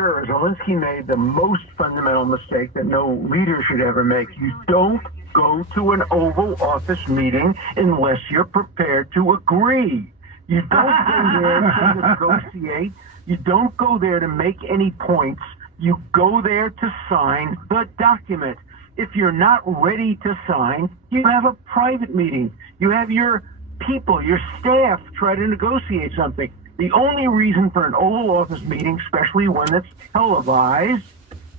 sure, Zelensky made the most fundamental mistake that no leader should ever make. You don't go to an Oval Office meeting unless you're prepared to agree. You don't go there to negotiate. You don't go there to make any points. You go there to sign the document. If you're not ready to sign, you have a private meeting. You have your people, your staff, try to negotiate something. The only reason for an Oval Office meeting, especially one that's televised,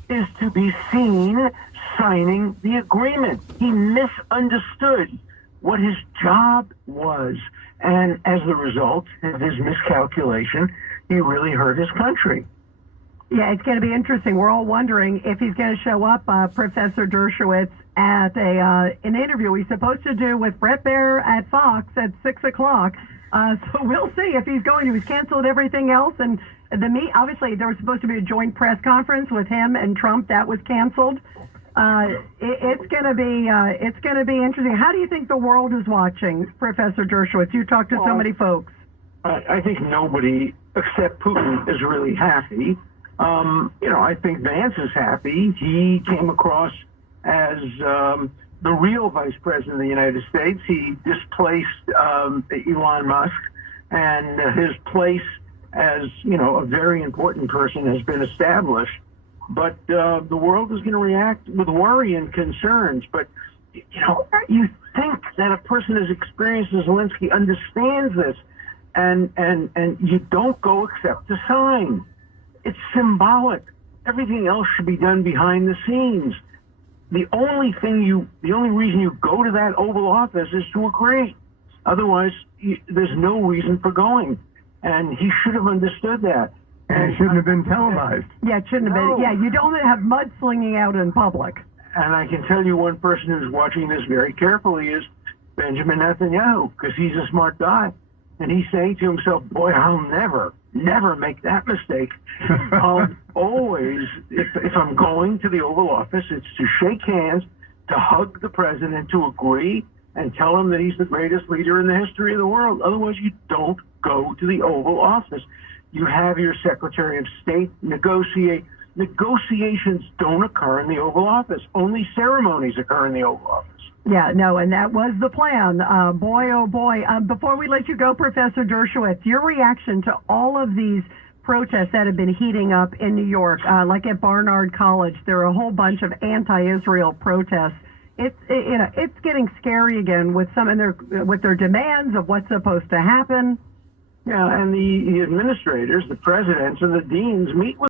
is to be seen signing the agreement. He misunderstood what his job was. And as a result of his miscalculation, he really hurt his country. Yeah, it's going to be interesting. We're all wondering if he's going to show up, Professor Dershowitz, at an interview he's supposed to do with Bret Baier at Fox at 6 o'clock. So we'll see if he's going to. He's canceled everything else. And obviously, there was supposed to be a joint press conference with him and Trump. That was canceled. It's going to be interesting. How do you think the world is watching, Professor Dershowitz? You talk to so many folks. I think nobody except Putin is really happy. I think Vance is happy. He came across as the real vice president of the United States. He displaced Elon Musk, and his place as, a very important person has been established. But the world is going to react with worry and concerns. But, you think that a person as experienced as Zelensky understands this, and you don't go except to sign. It's symbolic. Everything else should be done behind the scenes. The only reason you go to that Oval Office is to agree. Otherwise, there's no reason for going. And he should have understood that. And it shouldn't have been televised. Yeah, it shouldn't have been. Yeah, you don't have mudslinging out in public. And I can tell you one person who's watching this very carefully is Benjamin Netanyahu, because he's a smart guy. And he's saying to himself, boy, I'll never make that mistake. I'll always, if I'm going to the Oval Office, it's to shake hands, to hug the president, to agree, and tell him that he's the greatest leader in the history of the world. Otherwise, you don't go to the Oval Office. You have your Secretary of State negotiate. Negotiations don't occur in the Oval Office. Only ceremonies occur in the Oval Office. Yeah, no, and that was the plan. Boy, oh boy. Before we let you go, Professor Dershowitz, your reaction to all of these protests that have been heating up in New York, like at Barnard College, there are a whole bunch of anti-Israel protests. It's getting scary again with with their demands of what's supposed to happen. Yeah, and the administrators, the presidents, and the deans meet with